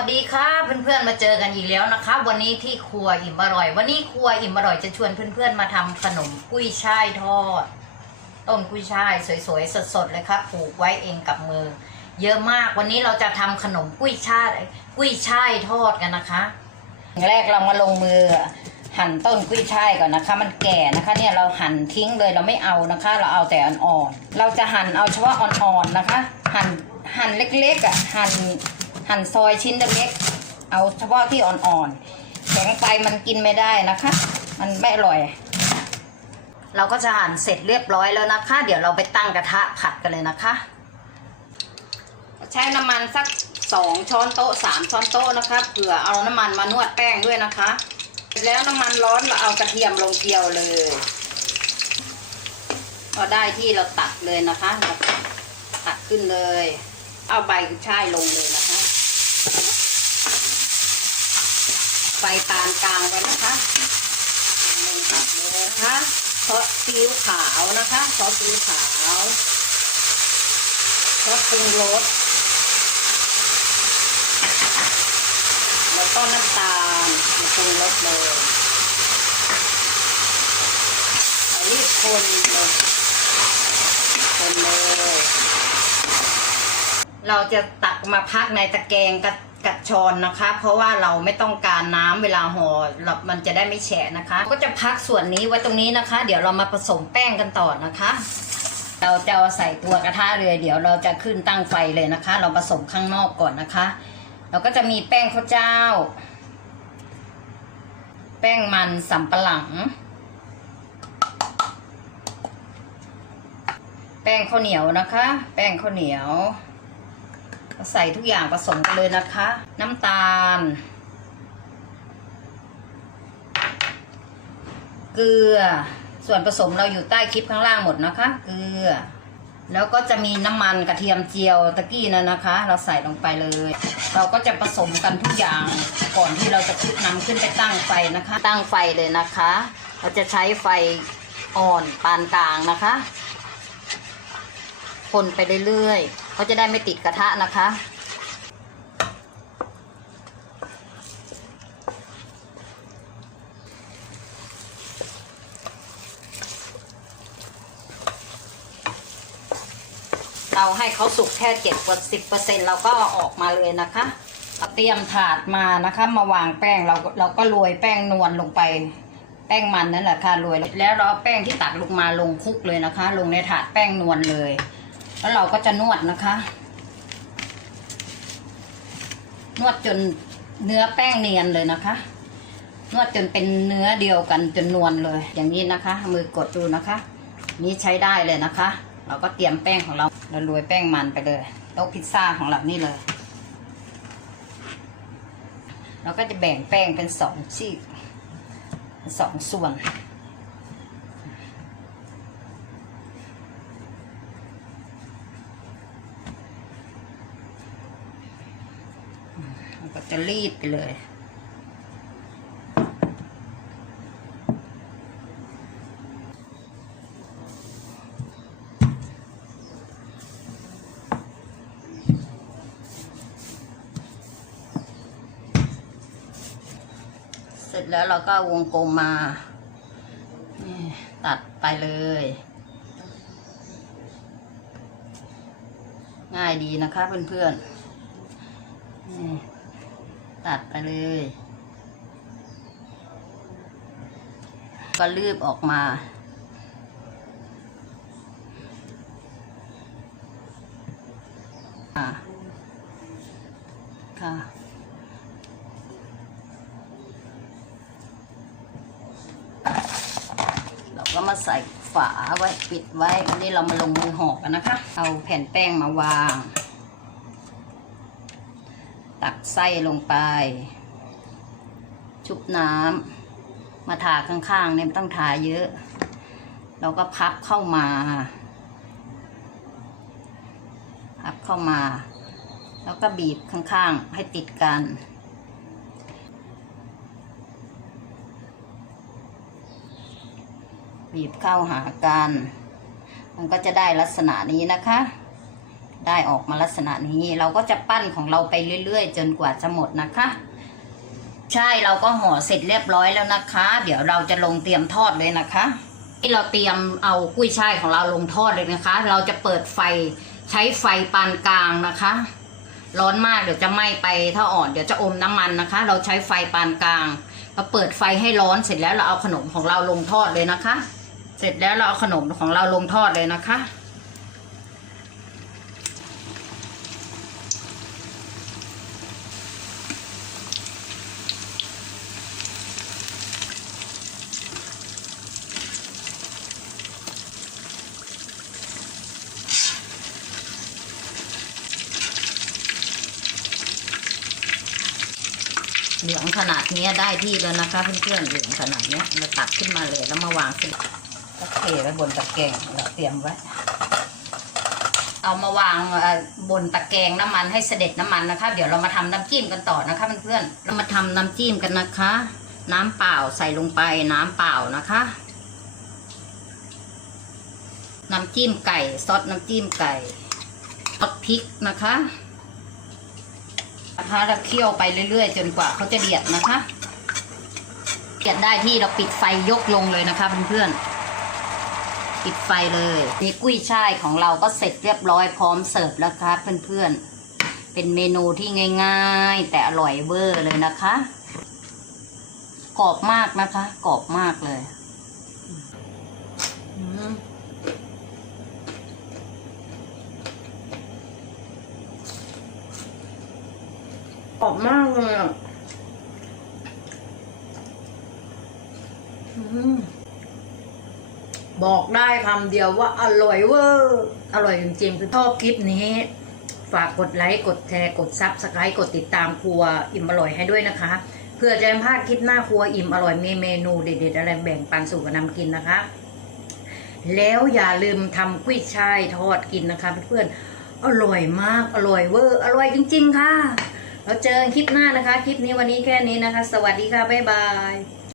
วัสดีค่ะเพื่อนๆมาเจอกันอีกแล้วนะคะ วันนี้ที่ครัวอิ่มอร่อย วันนี้ครัวอิ่มอร่อยจะชวนเพื่อนๆมาทำขนมกุ้ยช่ายทอด ต้นกุ้ยช่ายสวยๆสดๆเลยครับปลูกไว้เองกับมือ เยอะมากวันนี้เราจะทำขนมกุ้ยช่ายกุ้ยช่ายทอดกันนะคะอย่างแรกเรามาลงมือหั่นต้นกุ้ยช่ายก่อนนะคะ มันแก่นะคะ เนี่ยเราหั่นทิ้งเลยเราไม่เอานะคะ เราเอาแต่อ่อนๆเราจะหั่นเอาเฉพาะอ่อนๆนะคะ หั่นหั่นเล็กๆอะหั่น หั่นซอยชิ้นเล็กๆเอาเฉพาะที่อ่อนๆ แข็งไปมันกินไม่ได้นะคะ มันไม่อร่อย เราก็จะหั่นเสร็จเรียบร้อยแล้วนะคะ เดี๋ยวเราไปตั้งกระทะผัดกันเลยนะคะ ใช้น้ำมันสักสองช้อนโต๊ะสามช้อนโต๊ะนะคะเผื่อเอาน้ำมันมานวดแป้งด้วยนะคะ แล้วน้ำมันร้อนเราเอากระเทียมลงเกลียวเลยพอได้ที่เราตักเลยนะคะเราตักขึ้นเลย เอาใบกุยช่ายลงเลยนะคะ ไฟปานกลางไว้นะคะลงตักเลยนะคะซอสซีอิ๊วขาวนะคะซอสซีอิ๊วขาวซอสปรุงรสแล้วก็น้ำตาลมาปรุงรสเลยรีบคนเลยคนเลย เราจะตักมาพักในตะแกรงกระกัด ชอนนะคะ เพราะว่าเราไม่ต้องการน้ำเวลาห่อมันจะได้ไม่แฉะนะคะ ก็จะพักส่วนนี้ไว้ตรงนี้นะคะ เดี๋ยวเรามาผสมแป้งกันต่อนะคะ เราจะเอาใส่ตัวกระทะเลย เดี๋ยวเราจะขึ้นตั้งไฟเลยนะคะ เราผสมข้างนอกก่อนนะคะ เราก็จะมีแป้งข้าวเจ้า แป้งมันสำปะหลัง แป้งข้าวเหนียวนะคะ แป้งข้าวเหนียว ใส่ทุกอย่างผสมกันเลยนะคะ น้ำตาล เกลือ ส่วนผสมเราอยู่ใต้คลิปข้างล่างหมดนะคะ เกลือ แล้วก็จะมีน้ำมันกระเทียมเจียวตะกี้นะนะคะ เราใส่ลงไปเลย เราก็จะผสมกันทุกอย่างก่อนที่เราจะนำขึ้นไปตั้งไฟนะคะ ตั้งไฟเลยนะคะ เราจะใช้ไฟอ่อนปานกลางนะคะ คนไปเรื่อยๆ เขาจะได้ไม่ติดกระทะนะคะ เราให้เขาสุกแค่เจ็ดสิบเปอร์เซ็นเราก็ออกมาเลยนะคะเอาเตรียมถาดมานะคะ มาวางแป้งเราเราก็โรยแป้งนวลลงไป แป้งมันนั่นแหละค่ะโรยแล้วเราเอาแป้งที่ตักลงมาลงคลุกเลยนะคะ ลงในถาดแป้งนวลเลย แล้วเราก็จะนวดนะคะ นวดจนเนื้อแป้งเนียนเลยนะคะ นวดจนเป็นเนื้อเดียวกันจนนวลเลย อย่างนี้นะคะ มือกดดูนะคะ นี้ใช้ได้เลยนะคะ เราก็เตรียมแป้งของเราเราโรยแป้งมันไปเลยโต๊ะพิซซ่าของเรานี่เลย เราก็จะแบ่งแป้งเป็นสองชีกเป็นสองส่วน เรา ก็จะรีดไปเลย เสร็จแล้วเราก็วงกลมมา ตัดไปเลย ง่ายดีนะคะเพื่อนๆ ตัดไปเลย ก็ลืบออกมา ค่ะเราก็มาใส่ฝาไว้ปิดไว้วันนี้เรามาลงมือห่อกันนะคะ เอาแผ่นแป้งมาวาง ตักไส้ลงไป ชุบน้ำมาทาข้างๆเนี่ยต้องทาเยอะ เราก็พับเข้ามา พับเข้ามา แล้วก็บีบข้างๆให้ติดกันบีบเข้าหากัน มันก็จะได้ลักษณะนี้นะคะ ได้ออกมาลักษณะนี้ เราก็จะปั้นของเราไปเรื่อย ๆ จนกว่าจะหมดนะคะ ใช่เราก็ห่อเสร็จเรียบร้อยแล้วนะคะ เดี๋ยวเราจะลงเตรียมทอดเลยนะคะที่เราเตรียมเอากุ้ยช่ายของเราลงทอดเลยนะคะ เราจะเปิดไฟใช้ไฟปานกลางนะคะ ร้อนมากเดี๋ยวจะไหม้ไปถ้าอ่อนเดี๋ยวจะอมน้ำมันนะคะ เราใช้ไฟปานกลางเราเปิดไฟให้ร้อนเสร็จแล้วเราเอาขนมของเราลงทอดเลยนะคะ เสร็จแล้วเราเอาขนมของเราลงทอดเลยนะคะ เหลืองขนาดนี้ได้ที่แล้วนะคะเพื่อนๆเหลืองขนาดนี้ยเราตักขึ้นมาเลยแล้วมาวางเสร็จโอเคไว้บนตะแกรงเราเตรียมไว้ เอามาวางบนตะแกรงน้ำมันให้เสด็จน้ำมันนะคะ เดี๋ยวเรามาทำน้ำจิ้มกันต่อนะคะเพื่อนๆเรามาทำน้ำจิ้มกันนะคะ น้ำเปล่าใส่ลงไปน้ำเปล่านะคะ น้ำจิ้มไก่ซอสน้ำจิ้มไก่ซอสพริกนะคะ นะคะเราเคี่ยวไปเรื่อย ๆ จนกว่าเขาจะเดือดนะคะเดือดได้ที่เราปิดไฟยกลงเลยนะคะเพื่อนๆปิดไฟเลยนี่กุ้ยช่ายของเราก็เสร็จเรียบร้อยพร้อมเสิร์ฟแล้วครับเพื่อนๆเป็นเมนูที่ง่ายๆ แต่อร่อยเวอร์เลยนะคะกรอบมากนะคะกรอบมากเลยอืม กรอบ มากเลยอะอบอกได้คำเดียวว่าอร่อยเวอร์อร่อยจริงๆคือชอบคลิปนี้ ฝากกดไลค์กดแชร์กดซับสไครต์กดติดตามครัวอิ่มอร่อยให้ด้วยนะคะ เพื่อจะไม่พลาดคลิปหน้าครัวอิ่มอร่อยมีเมนูเด็ดๆอะไรแบ่งปันสู่กันนำกินนะคะ แล้วอย่าลืมทำกุ้ยช่ายทอดกินนะคะเพื่อนๆอร่อยมากอร่อยเวอร์อร่อยจริง ๆ ค่ะ เราเจอกันคลิปหน้านะคะ คลิปนี้วันนี้แค่นี้นะคะ สวัสดีค่ะ บ๊ายบาย